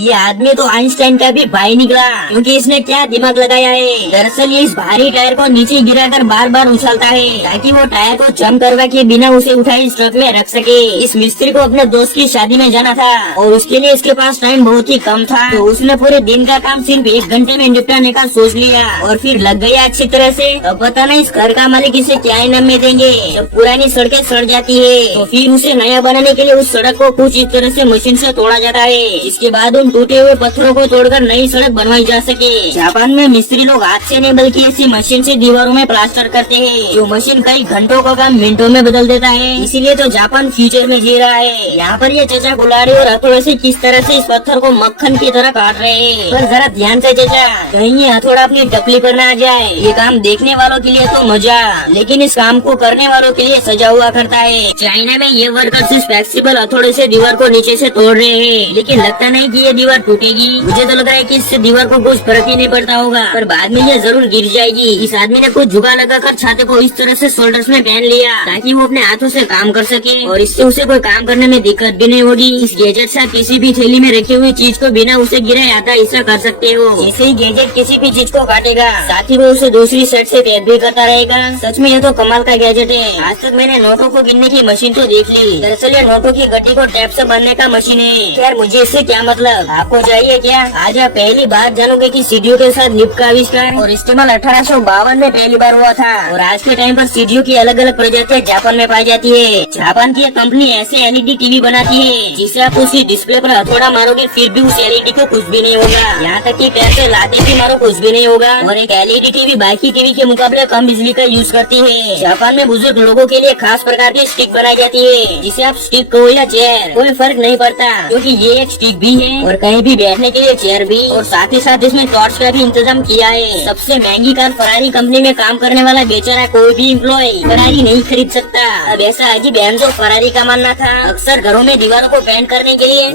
ये आदमी तो आइंस्टाइन का भी भाई निकला, क्योंकि इसने क्या दिमाग लगाया है। दरअसल ये इस भारी टायर को नीचे गिराकर बार बार उछालता है ताकि वो टायर को जम करवा के बिना उसे उठाए इस ट्रक में रख सके। इस मिस्त्री को अपने दोस्त की शादी में जाना था और उसके लिए इसके पास टाइम बहुत ही कम था, तो उसने पूरे दिन का काम सिर्फ 1 घंटे में निपटाने का सोच लिया और फिर लग गया अच्छी तरह से। अब पता नहीं इस घर का मालिक इसे क्या इनाम में देंगे। जब पुरानी सड़कें सड़ जाती है तो फिर उसे नया बनाने के लिए उस सड़क को कुछ इस तरह से मशीन से तोड़ा जाता है। इसके बाद उन टूटे हुए पत्थरों को तोड़कर नई सड़क बनवाई जा सके। जापान में मिस्त्री लोग हाथ से नहीं बल्कि ऐसी मशीन से दीवारों में प्लास्टर करते हैं, जो मशीन कई घंटों का काम मिनटों में बदल देता है। इसीलिए तो जापान फ्यूचर में जी रहा है। यहाँ पर ये चचा गुलाड़ी और हथौड़े से किस तरह से इस पत्थर को मक्खन की तरह काट रहे हैं। पर जरा ध्यान से चचा, कहीं ये हथौड़ा अपनी टपली पर न आ जाए। ये काम देखने वालों के लिए तो मजा, लेकिन इस काम को करने वालों के लिए सजा हुआ करता है। चाइना में ये वर्कर्स इस फ्लेक्सिबल हथौड़े से दीवार को नीचे से तोड़ रहे हैं, लेकिन लगता नहीं कि ये दीवार टूटेगी। मुझे तो लग रहा है कि इससे दीवार को कुछ फर्क ही नहीं पड़ता होगा, पर बाद में ये जरूर गिर जाएगी। इस आदमी ने कुछ जुगाड़ लगाकर छाते को इस तरह से शोल्डर्स में पहन लिया ताकि वो अपने हाथों से काम कर सके और इससे उसे कोई काम करने में दिक्कत भी नहीं होगी। इस गैजेट से आप किसी भी थैली में रखी हुई चीज को बिना उसे गिरे आधा हिस्सा कर सकते हो। ऐसे ही गैजेट किसी भी चीज को काटेगा, साथ ही वो उसे दूसरी साइड से कैद भी करता रहेगा। सच में ये तो कमाल का गैजेट है। आज तक मैंने नोटों को गिनने की मशीन तो देख ली, दरअसल ये नोटों की गड्डी को टैप से भरने का मशीन है। यार मुझे इससे क्या मतलब, आपको चाहिए क्या? आज आप पहली बार जानोगे कि सीडीओ के साथ लिप का आविष्कार और इस्तेमाल 1852 में पहली बार हुआ था। और आज के टाइम पर सीडीओ की अलग अलग प्रजातियां जापान में पाई जाती है। जापान की कंपनी ऐसे एलईडी टीवी बनाती है जिसे आप उसी डिस्प्ले पर हथौड़ा मारोगे फिर भी उस एलईडी को कुछ भी नहीं होगा। यहाँ तक कि पैर से लाते भी मारो कुछ भी नहीं होगा। और एक एलईडी टीवी बाकी टीवी के मुकाबले कम बिजली का यूज करती है। जापान में बुजुर्ग लोगों के लिए खास प्रकार की स्टिक बनाई जाती है, जिसे आप स्टिक कहो या चेयर, कोई फर्क नहीं पड़ता, क्योंकि ये एक स्टिक भी है और कहीं भी बैठने के लिए चेयर भी। और साथ ही साथ इसमें टॉर्च का भी इंतजाम किया है। सबसे महंगी कार फरारी कंपनी में काम करने वाला बेचारा कोई भी एम्प्लॉय फरारी नहीं खरीद सकता। अब ऐसा है कि बेंजो फरारी का मानना था। अक्सर घरों में दीवारों को पेंट करने के लिए